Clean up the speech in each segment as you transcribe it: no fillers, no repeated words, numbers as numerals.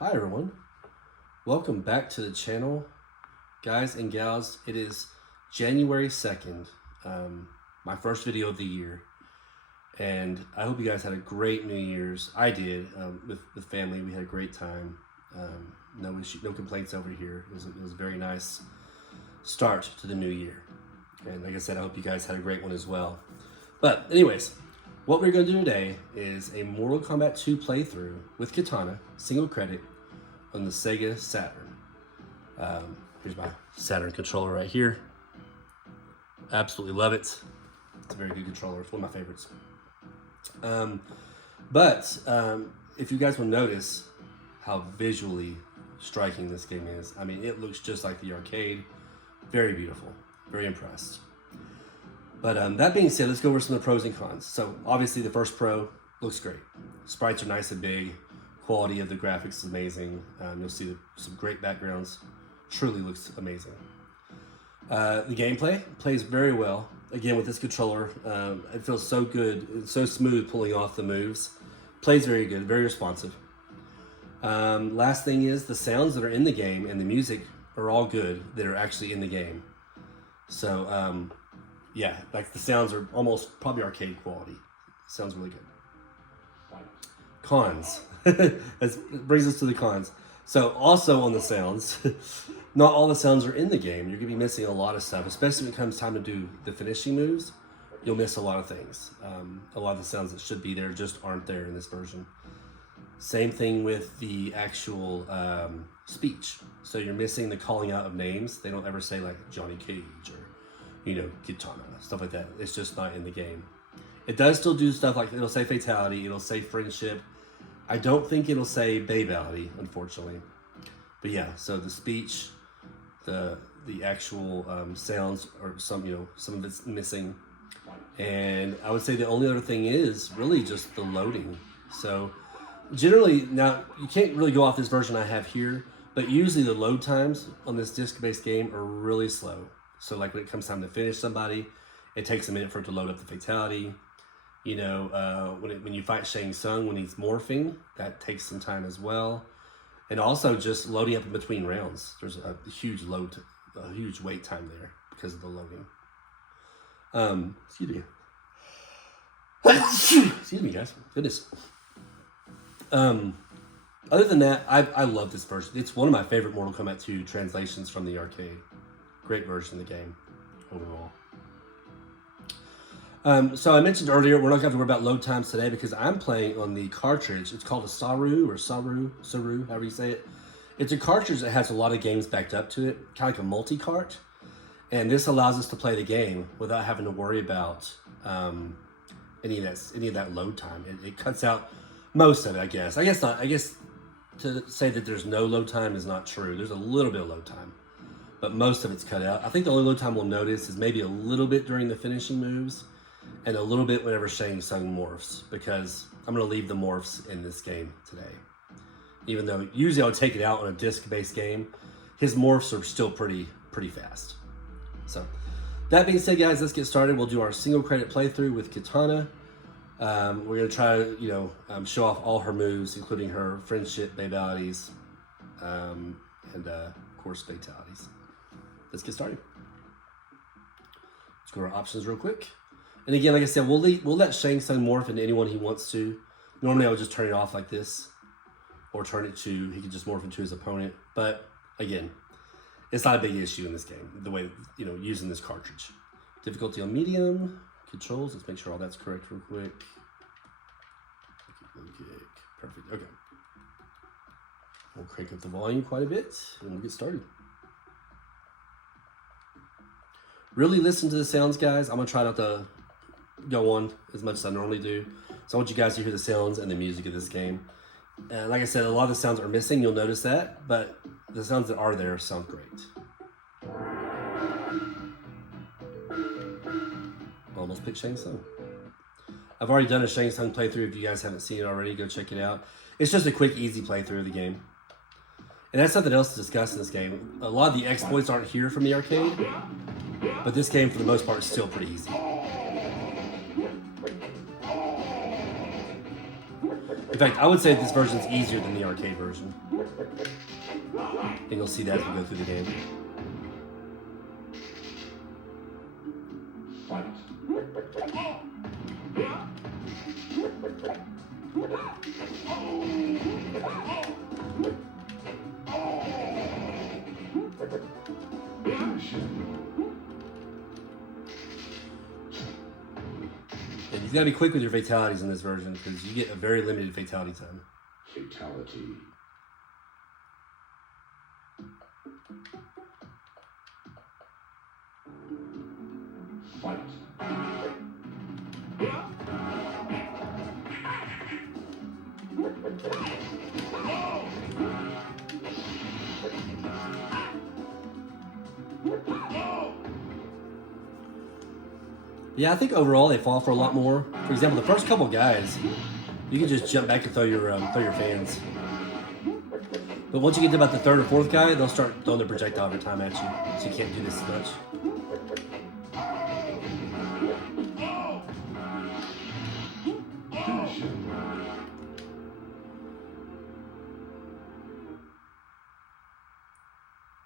Hi everyone, welcome back to the channel, guys and gals. It is January 2nd, my first video of the year, and I hope you guys had a great New Year's. I did, with family. We had a great time. No complaints over here. It was a very nice start to the new year, and like I said, I hope you guys had a great one as well. But anyways, what we're going to do today is a Mortal Kombat 2 playthrough with Kitana, single credit, on the Sega Saturn. Here's my Saturn controller right here. Absolutely love it. It's a very good controller. It's one of my favorites. If you guys will notice how visually striking this game is. I mean, it looks just like the arcade. Very beautiful. Very impressed. But that being said, let's go over some of the pros and cons. So obviously the first pro looks great. Sprites are nice and big. Quality of the graphics is amazing. You'll see some great backgrounds. Truly looks amazing. The gameplay plays very well. Again, with this controller, it feels so good. It's so smooth pulling off the moves. Plays very good, very responsive. Last thing is the sounds that are in the game and the music are all good that are actually in the game. So, yeah, like the sounds are almost probably arcade quality. Sounds really good. Cons. That brings us to the cons. So also on the sounds, not all the sounds are in the game. You're going to be missing a lot of stuff, especially when it comes time to do the finishing moves. You'll miss a lot of things. A lot of the sounds that should be there just aren't there in this version. Same thing with the actual speech. So you're missing the calling out of names. They don't ever say like Johnny Cage or, Kitana, stuff like that. It's just not in the game. It does still do stuff like it'll say Fatality, it'll say Friendship. I don't think it'll say Babality, unfortunately. But yeah, so the speech, the actual sounds, or some of it's missing. And I would say the only other thing is really just the loading. So generally, now you can't really go off this version I have here, but usually the load times on this disc-based game are really slow. So like when it comes time to finish somebody, it takes a minute for it to load up the Fatality. When you fight Shang Tsung when he's morphing, that takes some time as well. And also just loading up in between rounds. There's a huge wait time there because of the loading. Excuse me. Excuse me, guys. Goodness. Other than that, I love this version. It's one of my favorite Mortal Kombat 2 translations from the arcade. Great version of the game overall. So I mentioned earlier, we're not going to have to worry about load times today because I'm playing on the cartridge. It's called a Saroo, however you say it. It's a cartridge that has a lot of games backed up to it, kind of like a multi-cart. And this allows us to play the game without having to worry about any of that load time. It cuts out most of it, I guess. I guess not. I guess to say that there's no load time is not true. There's a little bit of load time, but most of it's cut out. I think the only load time we'll notice is maybe a little bit during the finishing moves and a little bit whenever Shang Tsung morphs, because I'm going to leave the morphs in this game today. Even though usually I would take it out on a disc-based game, his morphs are still pretty fast. So that being said, guys, let's get started. We'll do our single credit playthrough with Kitana. We're going to try to, show off all her moves, including her friendship, babalities, and of course, fatalities. Let's get started. Let's go to our options real quick. And again, like I said, we'll let Shang Tsung morph into anyone he wants to. Normally, I would just turn it off like this, or turn it to he could just morph into his opponent. But again, it's not a big issue in this game. The way using this cartridge. Difficulty on medium. Controls. Let's make sure all that's correct real quick. Okay, perfect. Okay. We'll crank up the volume quite a bit, and we'll get started. Really listen to the sounds, guys. I'm going to try not to go on as much as I normally do. So I want you guys to hear the sounds and the music of this game. And like I said, a lot of the sounds are missing. You'll notice that. But the sounds that are there sound great. Almost picked Shang Tsung. I've already done a Shang Tsung playthrough. If you guys haven't seen it already, go check it out. It's just a quick, easy playthrough of the game. And that's something else to discuss in this game. A lot of the exploits aren't here from the arcade, but this game, for the most part, is still pretty easy. In fact, I would say this version is easier than the arcade version. I think you'll see that as we go through the game. And you've got to be quick with your fatalities in this version because you get a very limited fatality time. Fatality. Fight. Yeah, I think overall they fall for a lot more. For example, the first couple guys, you can just jump back and throw your fans. But once you get to about the third or fourth guy, they'll start throwing their projectile every time at you, so you can't do this as much.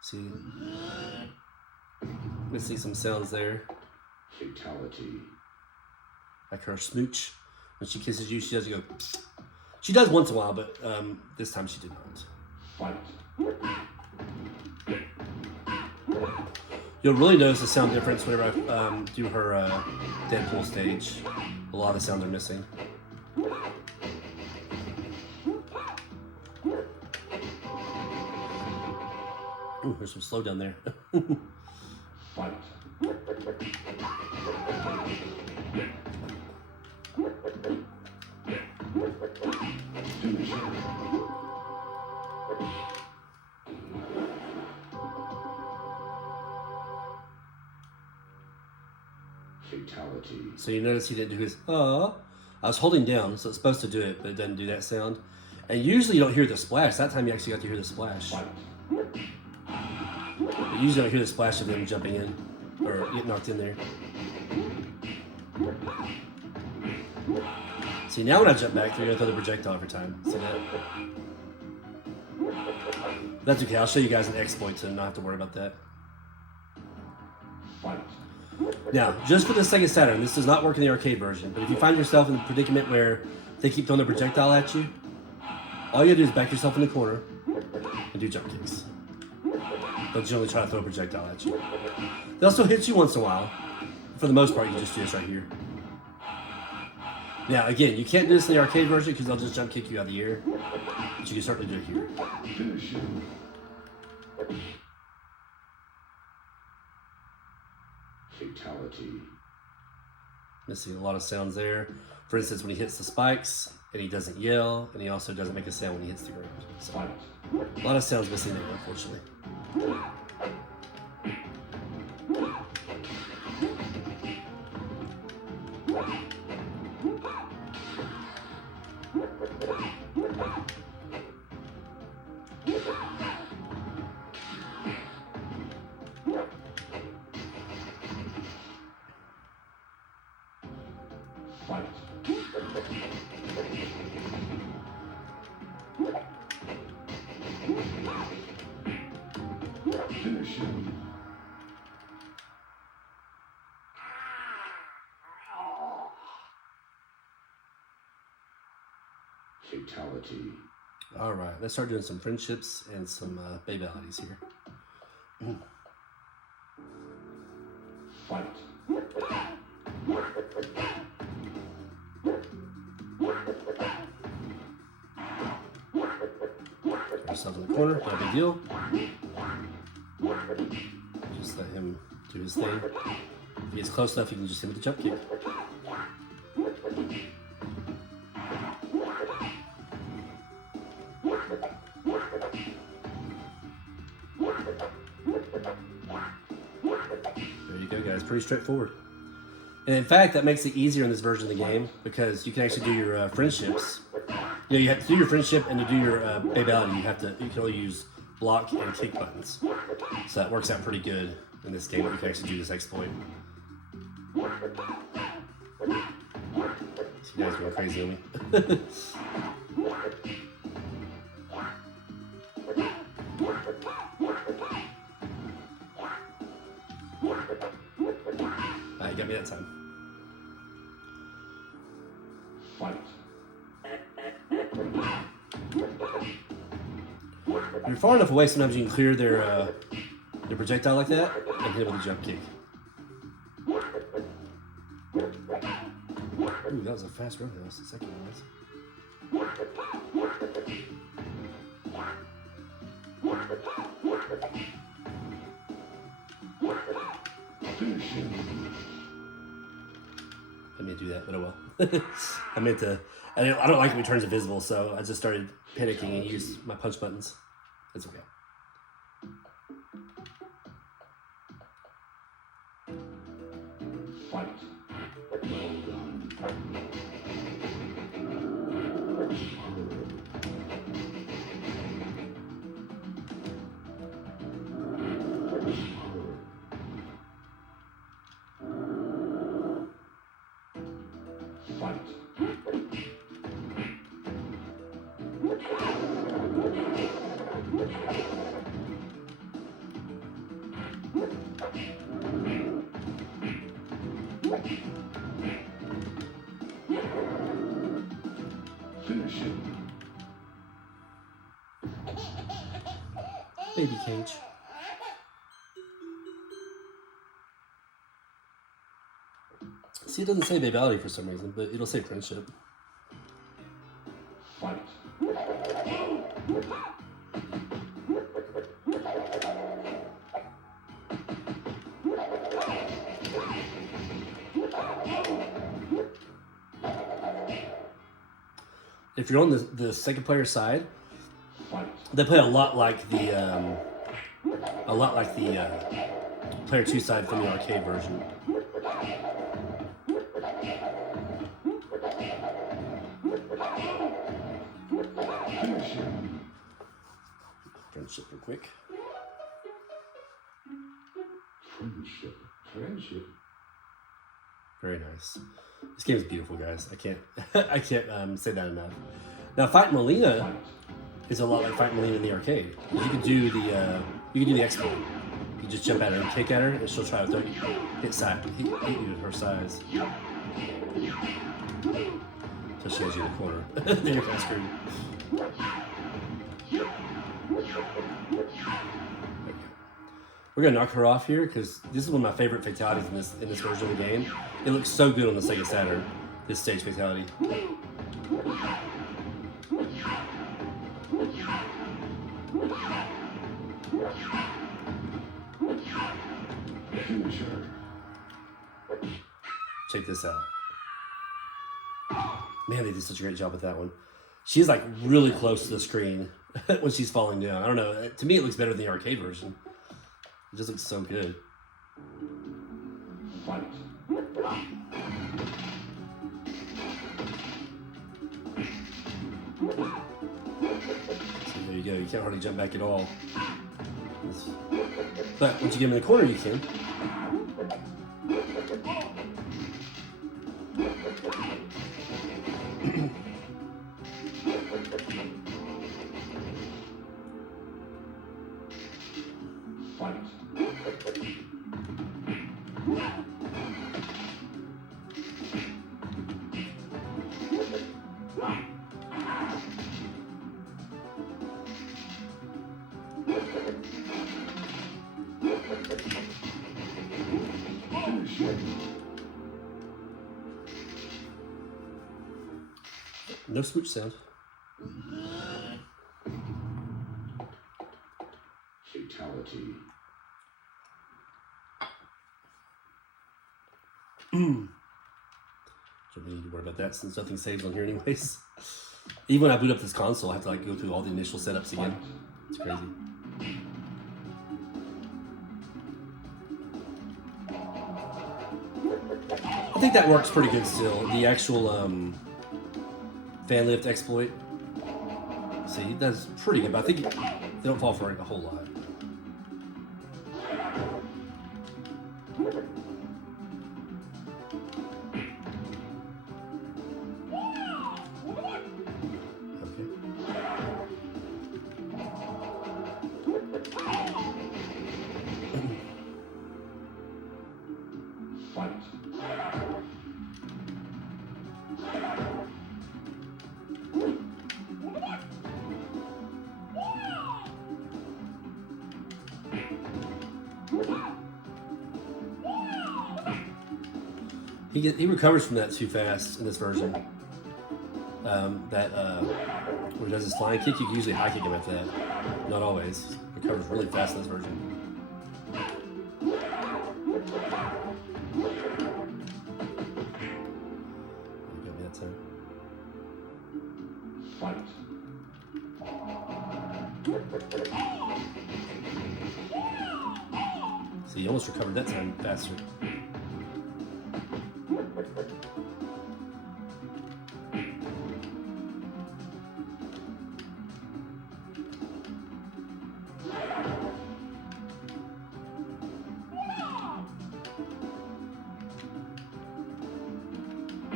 See, let's see some sounds there. Fatality. Like her smooch. When she kisses you, she does go. She does once in a while, but this time she did not. Fight. You'll really notice the sound difference whenever I do her Deadpool stage. A lot of sounds are missing. Ooh, there's some slow down there. Fight. Fatality. So you notice he didn't do his I was holding down, so it's supposed to do it, but it doesn't do that sound. And usually you don't hear the splash. That time you actually got to hear the splash. Fight. But usually you don't hear the splash of them jumping in or getting knocked in there. See, now when I jump back, they're going to throw the projectile every time. See that? That's okay. I'll show you guys an exploit to not have to worry about that. Fight. Now, just for the Sega Saturn, this does not work in the arcade version, but if you find yourself in a predicament where they keep throwing the projectile at you, all you gotta do is back yourself in the corner and do jump kicks. They'll generally try to throw a projectile at you. They'll still hit you once in a while. For the most part, you just do this right here. Now, again, you can't do this in the arcade version because they'll just jump kick you out of the air, but you can certainly do it here. Finish him. Fatality. Missing a lot of sounds there. For instance, when he hits the spikes, and he doesn't yell, and he also doesn't make a sound when he hits the ground. So, Fight. a lot of sounds missing there, unfortunately. Fight. Finish him. Fatality. All right, let's start doing some friendships and some babalities here. Fight. Put yourself in the corner, not a big deal. Just let him do his thing. If he gets close enough, you can just hit him with the jump kick. There you go, guys. Pretty straightforward. And in fact, that makes it easier in this version of the game because you can actually do your friendships. You know, you have to do your friendship and to do your babality, you can only use block and kick buttons. So that works out pretty good in this game. You can actually do this exploit. So you guys going crazy on me. Fight. If you're far enough away, sometimes you can clear their projectile like that and hit it with a jump kick. Ooh, that was a fast roundhouse. The second one was. Finish him. I may do that, but oh well. I meant to. I don't like it when it turns invisible, so I just started panicking and used my punch buttons. It's okay. Fight. Well done. Fight. Finish him. Baby cage. See, it doesn't say Babality for some reason, but it'll say friendship. Fight. If you're on the second player side, Fight. they play a lot like the player 2 side from the arcade version. Finish him. Friendship real quick. Friendship. Friendship. Very nice. This game is beautiful, guys. I can't say that enough. Now, Fight Mileena Fight. is a lot like Fight Mileena in the arcade. You can do the exploit. You just jump at her and kick at her, and she'll try to hit you with her size. So she has you in the corner. Then you're kind of screwed. We're gonna knock her off here because this is one of my favorite fatalities in this version of the game. It looks so good on the Sega Saturn. This stage fatality. Finish her. Check this out. Man, they did such a great job with that one. She's like really close to the screen when she's falling down. I don't know. To me, it looks better than the arcade version. It just looks so good. Fight. So there you go. You can't hardly jump back at all. But once you get in the corner, you can. Fight. Finish him. No smooch sound. Fatality. Don't really need to worry about that since nothing saves on here anyways. Even when I boot up this console, I have to like go through all the initial setups again. It's crazy. I think that works pretty good still. The actual fan lift exploit. See, that's pretty good, but I think they don't fall for it a whole lot. Fight. He recovers from that too fast in this version. Where he does his flying kick, you can usually high kick him after that. Not always. Recovers really fast in this version. Got me that time. Fight. See, he almost recovered that time faster.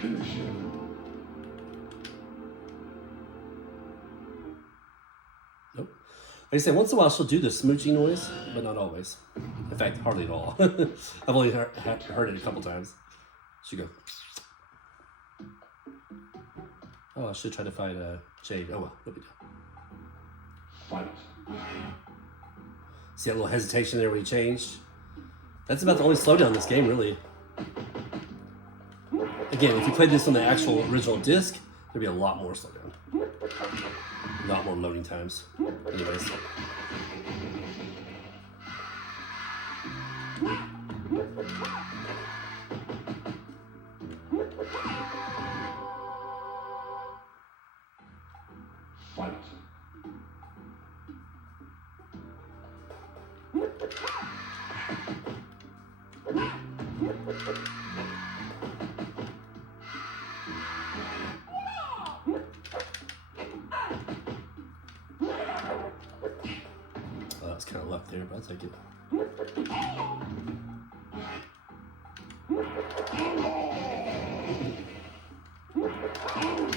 Finish him. Nope. Like I said, once in a while she'll do the smooching noise, but not always. In fact, hardly at all. I've only heard it a couple times. She go. Oh, I should try to fight Jade. Oh well, no big deal. Fight. See that little hesitation there when he changed? That's about the only slowdown in this game, really. Again, if you played this on the actual original disc, there'd be a lot more slowdown. A lot more loading times. Anyways. Fight. Oh, that's kind of left there, but I'll take it.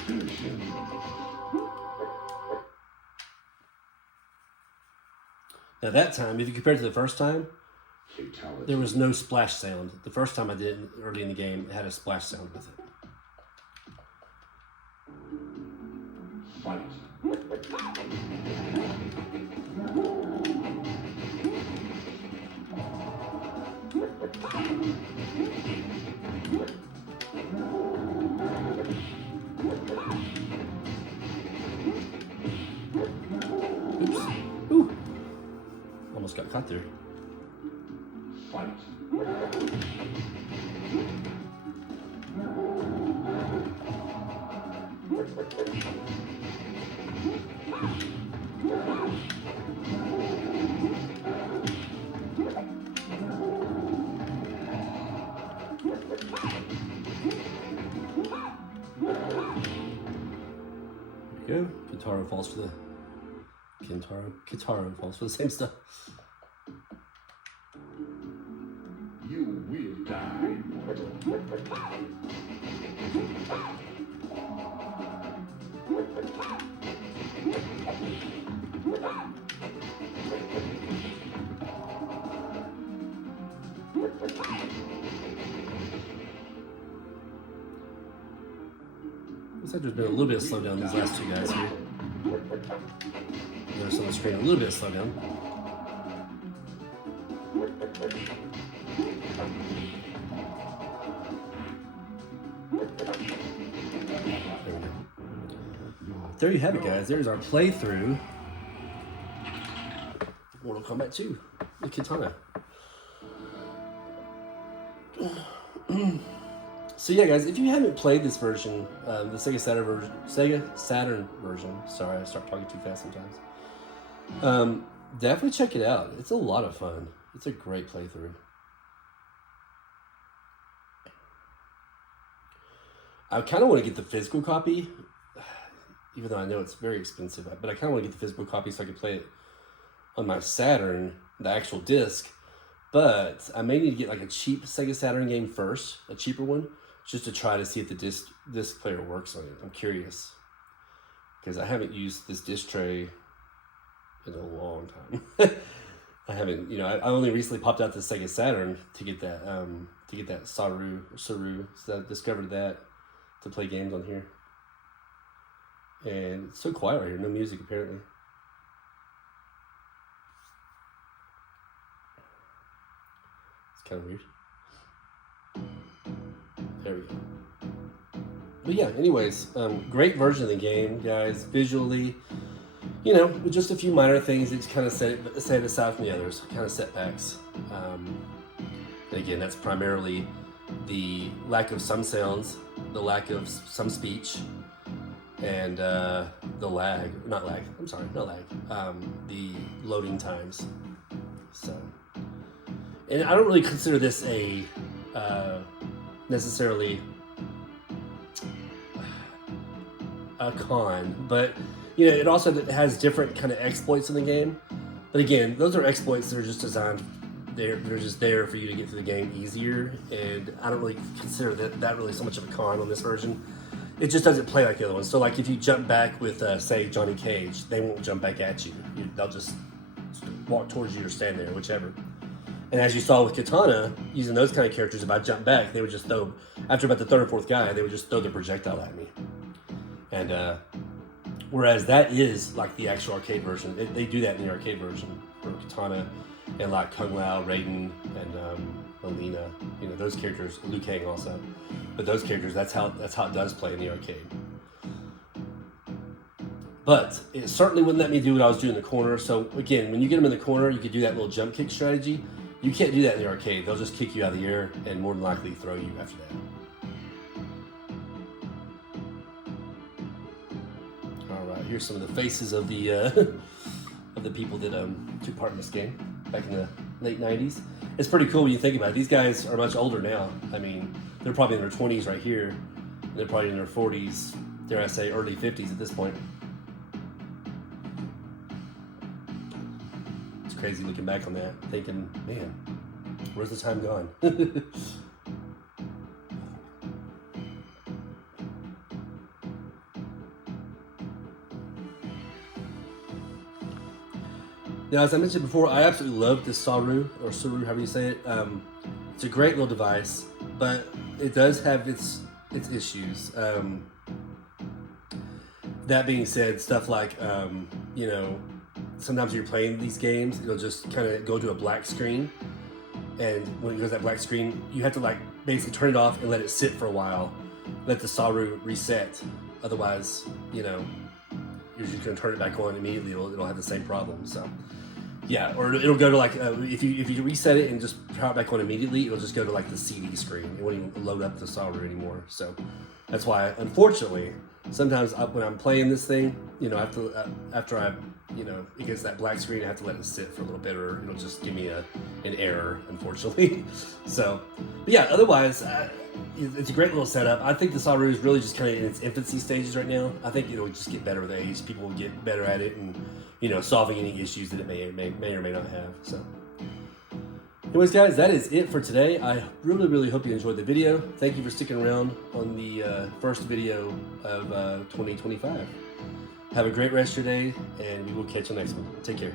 Finish him. Now that time, if you compare it to the first time, Fatality. there was no splash sound. The first time I did it early in the game, it had a splash sound with it. Fight. Oops. Ooh. Almost got caught there. Fight. There you go. Kintaro falls for the Kintaro falls for the same stuff. You will die, mortal. Looks like there's been a little bit of slowdown these last two guys here. Notice on the screen a little bit of slowdown. There we go. There you have it, guys. There's our playthrough. Mortal Kombat 2 with Kitana. So yeah, guys, if you haven't played this version, the Sega Saturn version. Sorry, I start talking too fast sometimes. Definitely check it out. It's a lot of fun. It's a great playthrough. I kind of want to get the physical copy, even though I know it's very expensive. But I kind of want to get the physical copy so I can play it on my Saturn, the actual disc. But I may need to get like a cheap Sega Saturn game first, a cheaper one, just to try to see if the disc player works on it. I'm curious, because I haven't used this disc tray in a long time. I haven't, I only recently popped out the Sega Saturn to get that Saroo. So I discovered that to play games on here. And it's so quiet right here, no music apparently. It's kind of weird. There But yeah, anyways, great version of the game, guys. Visually, you know, with just a few minor things that just kind of set it aside from the others, kind of setbacks. And again, that's primarily the lack of some sounds, the lack of some speech, and the loading times. So, and I don't really consider this a necessarily a con, but you know, it also has different kind of exploits in the game. But again, those are exploits that are just designed. They're just there for you to get through the game easier, and I don't really consider that really so much of a con on this version. It just doesn't play like the other ones. So like if you jump back with say Johnny Cage, they won't jump back at you. They'll just walk towards you or stand there, whichever. And as you saw with Kitana, using those kind of characters, if I jump back, they would just throw, after about the third or fourth guy, they would just throw the projectile at me. And whereas that is like the actual arcade version. They do that in the arcade version for Kitana and like Kung Lao, Raiden, and Mileena. You know, those characters, Liu Kang also. But those characters, that's how it does play in the arcade. But it certainly wouldn't let me do what I was doing in the corner. So again, when you get them in the corner, you could do that little jump kick strategy. You can't do that in the arcade. They'll just kick you out of the air and more than likely throw you after that. All right, here's some of the faces of the of the people that took part in this game back in the late 90s. It's pretty cool when you think about it. These guys are much older now. I mean, they're probably in their 20s right here. And they're probably in their 40s, dare I say, early 50s at this point. It's crazy looking back on that, thinking, man, where's the time gone? Now, as I mentioned before, I absolutely love this Saroo, or Saroo, however you say it. It's a great little device, but it does have its issues. That being said, stuff like, you know, sometimes you're playing these games, it'll just kind of go to a black screen. And when it goes to that black screen, you have to like basically turn it off and let it sit for a while. Let the Saroo reset. Otherwise, you know, you're just going to turn it back on immediately. It'll have the same problem. So, yeah, or it'll go to like, if you reset it and just power it back on immediately, it'll just go to like the CD screen. It won't even load up the Saroo anymore. So that's why, unfortunately, sometimes when I'm playing this thing, you know, after I, you know, it gets that black screen, I have to let it sit for a little bit, or it'll just give me an error, unfortunately. So, but yeah, otherwise, it's a great little setup. I think the Saroo is really just kind of in its infancy stages right now. I think it'll just get better with age. People will get better at it, and you know, solving any issues that it may or may not have. So, anyways, guys, that is it for today. I really hope you enjoyed the video. Thank you for sticking around on the first video of 2025. Have a great rest of your day, and we will catch you next one. Take care.